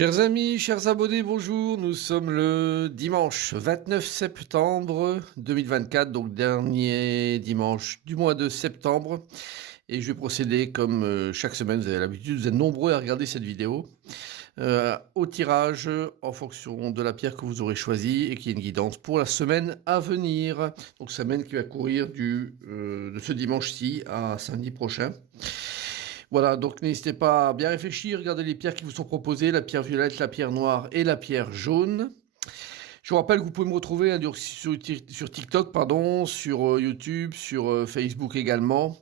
Chers amis, chers abonnés, bonjour. Nous sommes le dimanche 29 septembre 2024, donc dernier dimanche du mois de septembre. Et je vais procéder comme chaque semaine, vous avez l'habitude, vous êtes nombreux à regarder cette vidéo, au tirage en fonction de la pierre que vous aurez choisie et qui est une guidance pour la semaine à venir. Donc semaine qui va courir de ce dimanche-ci à samedi prochain. Voilà, donc n'hésitez pas à bien réfléchir, regardez les pierres qui vous sont proposées, la pierre violette, la pierre noire et la pierre jaune. Je vous rappelle que vous pouvez me retrouver sur TikTok, pardon, sur YouTube, sur Facebook également.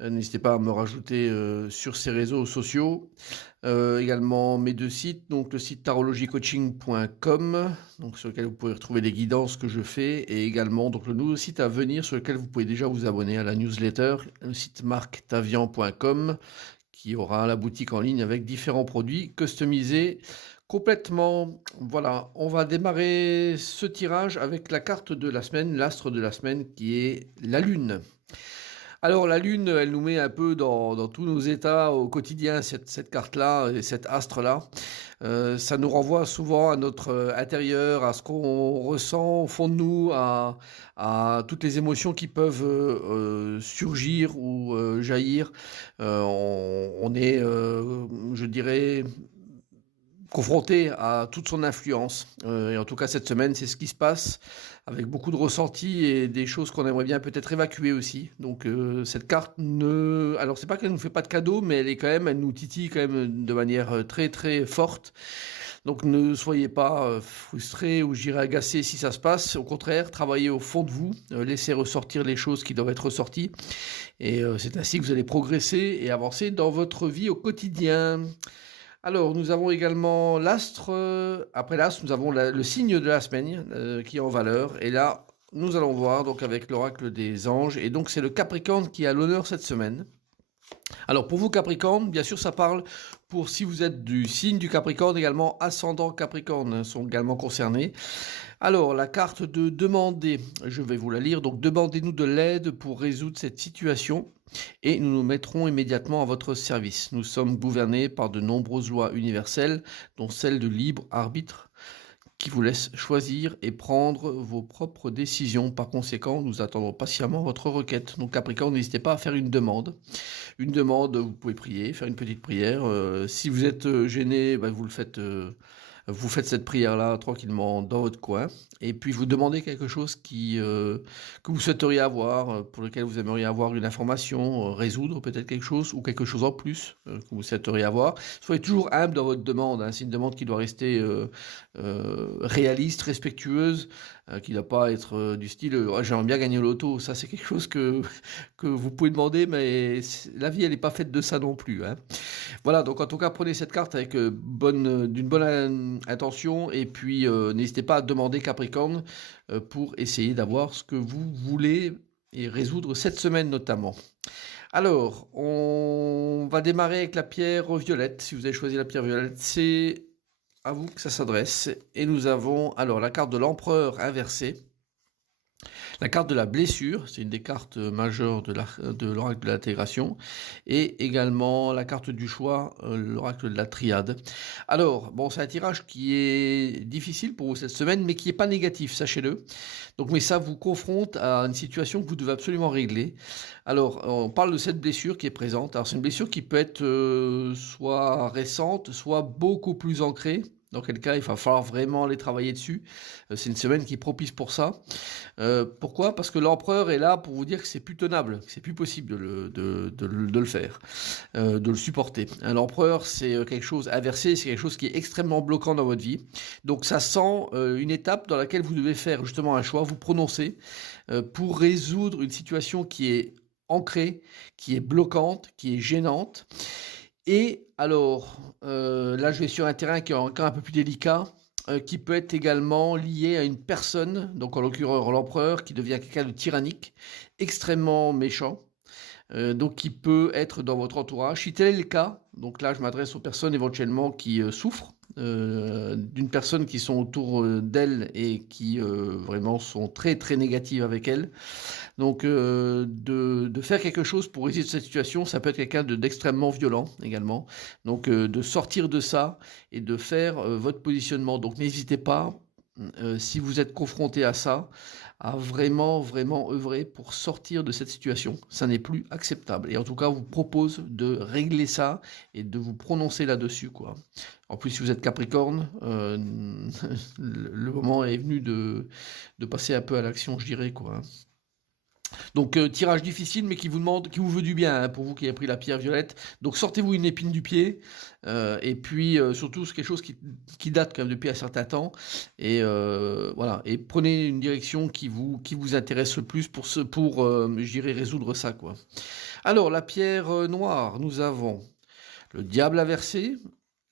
N'hésitez pas à me rajouter sur ces réseaux sociaux. Également mes deux sites, donc le site tarologycoaching.com, donc sur lequel vous pouvez retrouver les guidances que je fais, et également donc le nouveau site à venir sur lequel vous pouvez déjà vous abonner à la newsletter, le site marctavian.com, qui aura la boutique en ligne avec différents produits customisés complètement. Voilà, on va démarrer ce tirage avec la carte de la semaine, l'astre de la semaine qui est la Lune. Alors la Lune, elle nous met un peu dans tous nos états au quotidien, cette carte-là, et cet astre-là. Ça nous renvoie souvent à notre intérieur, à ce qu'on ressent au fond de nous, à toutes les émotions qui peuvent surgir ou jaillir. On est, je dirais, confronté à toute son influence. Et en tout cas, cette semaine, c'est ce qui se passe, avec beaucoup de ressentis et des choses qu'on aimerait bien peut-être évacuer aussi. Donc cette carte alors c'est pas qu'elle nous fait pas de cadeau, mais elle nous titille quand même de manière très très forte. Donc ne soyez pas frustrés ou j'irai agacés si ça se passe. Au contraire, travaillez au fond de vous, laissez ressortir les choses qui doivent être ressorties. Et c'est ainsi que vous allez progresser et avancer dans votre vie au quotidien. Alors, nous avons également l'astre. Après l'astre, nous avons le signe de la semaine qui est en valeur. Et là, nous allons voir donc avec l'oracle des anges. Et donc, c'est le Capricorne qui a l'honneur cette semaine. Alors, pour vous, Capricorne, bien sûr, ça parle pour si vous êtes du signe du Capricorne, également ascendant Capricorne sont également concernés. Alors, la carte de demander, je vais vous la lire. Donc, demandez-nous de l'aide pour résoudre cette situation et nous nous mettrons immédiatement à votre service. Nous sommes gouvernés par de nombreuses lois universelles, dont celle de libre arbitre, qui vous laisse choisir et prendre vos propres décisions. Par conséquent, nous attendons patiemment votre requête. Donc Capricorne, n'hésitez pas à faire une demande. Une demande, vous pouvez prier, faire une petite prière. Si vous êtes gêné, vous le faites... vous faites cette prière-là tranquillement dans votre coin, et puis vous demandez quelque chose que vous souhaiteriez avoir, pour lequel vous aimeriez avoir une information, résoudre peut-être quelque chose, ou quelque chose en plus que vous souhaiteriez avoir. Soyez toujours humble dans votre demande, hein. C'est une demande qui doit rester réaliste, respectueuse, qui ne doit pas être du style oh, j'aimerais bien gagner au loto. Ça c'est quelque chose que vous pouvez demander, mais la vie elle n'est pas faite de ça non plus, hein. Voilà, donc en tout cas prenez cette carte avec d'une bonne intention, et puis n'hésitez pas à demander Capricorne pour essayer d'avoir ce que vous voulez et résoudre cette semaine notamment. Alors, on va démarrer avec la pierre violette. Si vous avez choisi la pierre violette, c'est à vous que ça s'adresse. Et nous avons alors la carte de l'empereur inversée. La carte de la blessure, c'est une des cartes majeures de l'oracle de l'intégration, et également la carte du choix, l'oracle de la triade. Alors, bon, c'est un tirage qui est difficile pour vous cette semaine, mais qui n'est pas négatif, sachez-le. Donc, mais ça vous confronte à une situation que vous devez absolument régler. Alors, on parle de cette blessure qui est présente. Alors, c'est une blessure qui peut être soit récente, soit beaucoup plus ancrée. Dans quel cas, il va falloir vraiment aller travailler dessus. C'est une semaine qui est propice pour ça. Pourquoi ? Parce que l'empereur est là pour vous dire que c'est plus tenable, que c'est plus possible de le faire, de le supporter. L'empereur, c'est quelque chose inversé, c'est quelque chose qui est extrêmement bloquant dans votre vie. Donc ça sent une étape dans laquelle vous devez faire justement un choix, vous prononcer pour résoudre une situation qui est ancrée, qui est bloquante, qui est gênante. Et alors, là je vais sur un terrain qui est encore un peu plus délicat, qui peut être également lié à une personne, donc en l'occurrence l'empereur, qui devient quelqu'un de tyrannique, extrêmement méchant, donc qui peut être dans votre entourage. Si tel est le cas, donc là je m'adresse aux personnes éventuellement qui souffrent d'une personne qui sont autour d'elle et qui vraiment sont très très négatives avec elle. Donc de faire quelque chose pour résoudre cette situation, ça peut être quelqu'un d'extrêmement violent également. Donc de sortir de ça et de faire votre positionnement. Donc n'hésitez pas, si vous êtes confronté à ça, à vraiment, vraiment œuvrer pour sortir de cette situation. Ça n'est plus acceptable. Et en tout cas, on vous propose de régler ça et de vous prononcer là-dessus, quoi. En plus, si vous êtes Capricorne, le moment est venu de passer un peu à l'action, je dirais, quoi. Donc tirage difficile, mais qui vous veut du bien, hein, pour vous qui avez pris la pierre violette. Donc sortez-vous une épine du pied, et puis surtout c'est quelque chose qui date quand même depuis un certain temps. Et voilà, et prenez une direction qui vous intéresse le plus pour je dirais, résoudre ça, quoi. Alors la pierre noire, nous avons le diable inversé,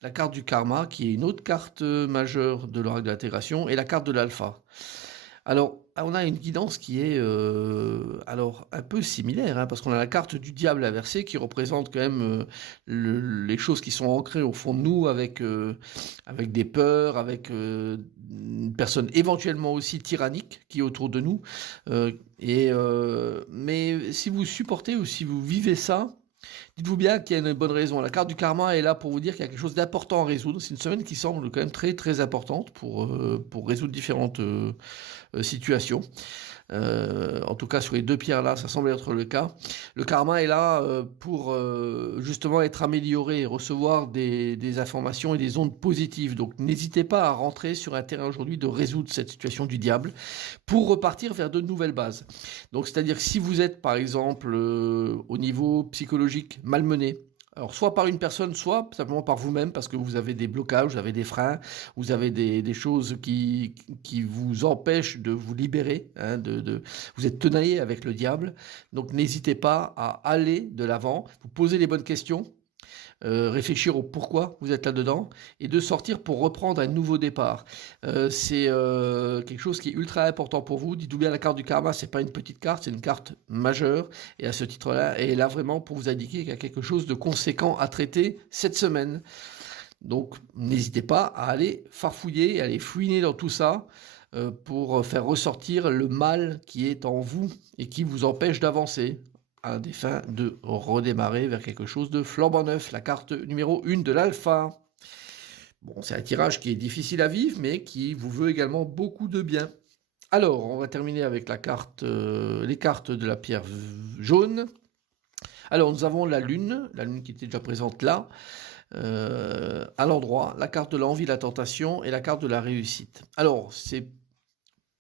la carte du karma, qui est une autre carte majeure de l'oracle de l'intégration, et la carte de l'alpha. Alors, on a une guidance qui est alors un peu similaire, hein, parce qu'on a la carte du diable inversé qui représente quand même les choses qui sont ancrées au fond de nous avec des peurs, avec une personne éventuellement aussi tyrannique qui est autour de nous. Mais si vous supportez ou si vous vivez ça, dites-vous bien qu'il y a une bonne raison. La carte du karma est là pour vous dire qu'il y a quelque chose d'important à résoudre. C'est une semaine qui semble quand même très très importante pour résoudre différentes situations. En tout cas, sur les deux pierres-là, ça semble être le cas. Le karma est là pour justement être amélioré et recevoir des informations et des ondes positives. Donc, n'hésitez pas à rentrer sur un terrain aujourd'hui de résoudre cette situation du diable pour repartir vers de nouvelles bases. Donc, c'est-à-dire que si vous êtes, par exemple, au niveau psychologique malmené, alors soit par une personne, soit simplement par vous-même, parce que vous avez des blocages, vous avez des freins, vous avez des choses qui vous empêchent de vous libérer, hein, vous êtes tenaillé avec le diable. Donc n'hésitez pas à aller de l'avant, vous poser les bonnes questions, réfléchir au pourquoi vous êtes là-dedans et de sortir pour reprendre un nouveau départ. C'est quelque chose qui est ultra important pour vous. Dites-vous bien, la carte du karma, c'est pas une petite carte, c'est une carte majeure et à ce titre-là, elle est là vraiment pour vous indiquer qu'il y a quelque chose de conséquent à traiter cette semaine. Donc n'hésitez pas à aller farfouiller, à aller fouiner dans tout ça pour faire ressortir le mal qui est en vous et qui vous empêche d'avancer à des fins de redémarrer vers quelque chose de flambant neuf. La carte numéro 1 de l'alpha. Bon, c'est un tirage qui est difficile à vivre, mais qui vous veut également beaucoup de bien. Alors, on va terminer avec les cartes de la pierre jaune. Alors, nous avons la lune qui était déjà présente là, à l'endroit, la carte de l'envie, la tentation et la carte de la réussite. Alors, c'est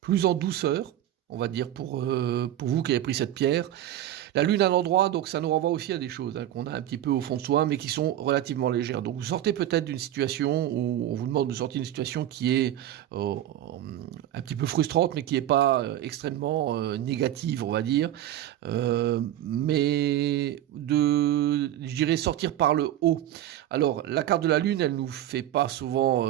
plus en douceur, on va dire, pour vous qui avez pris cette pierre. La lune à l'endroit, donc ça nous renvoie aussi à des choses qu'on a un petit peu au fond de soi, mais qui sont relativement légères. Donc vous sortez peut-être d'une situation où on vous demande de sortir d'une situation qui est un petit peu frustrante, mais qui n'est pas extrêmement négative, on va dire. Mais je dirais, sortir par le haut. Alors, la carte de la lune, elle nous fait pas souvent...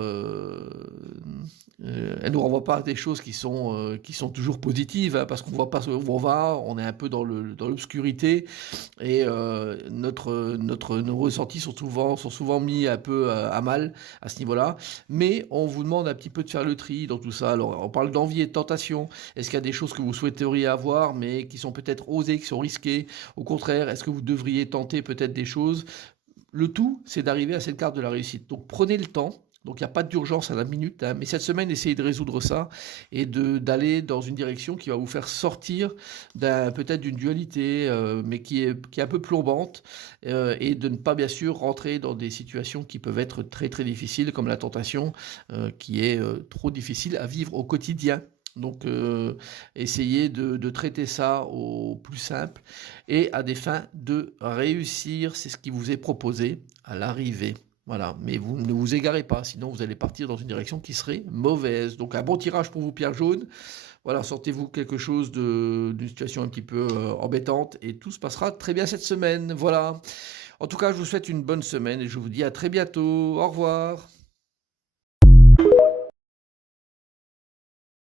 elle nous renvoie pas à des choses qui sont toujours positives, hein, parce qu'on voit pas où on va, on est un peu dans l'obscurité et nos ressentis sont souvent mis un peu à mal à ce niveau-là. Mais on vous demande un petit peu de faire le tri dans tout ça. Alors, on parle d'envie et de tentation. Est-ce qu'il y a des choses que vous souhaiteriez avoir, mais qui sont peut-être osées, qui sont risquées? Au contraire, est-ce que vous devriez tenter peut-être des choses? Le tout, c'est d'arriver à cette carte de la réussite. Donc, prenez le temps. Donc il n'y a pas d'urgence à la minute, hein, mais cette semaine, essayez de résoudre ça et d'aller dans une direction qui va vous faire sortir peut-être d'une dualité, mais qui est un peu plombante, et de ne pas bien sûr rentrer dans des situations qui peuvent être très très difficiles, comme la tentation, qui est trop difficile à vivre au quotidien. Donc essayez de traiter ça au plus simple et à des fins de réussir, c'est ce qui vous est proposé à l'arrivée. Voilà, mais vous ne vous égarez pas, sinon vous allez partir dans une direction qui serait mauvaise. Donc un bon tirage pour vous, pierre jaune. Voilà, sortez-vous quelque chose d'une situation un petit peu embêtante et tout se passera très bien cette semaine. Voilà. En tout cas, je vous souhaite une bonne semaine et je vous dis à très bientôt. Au revoir.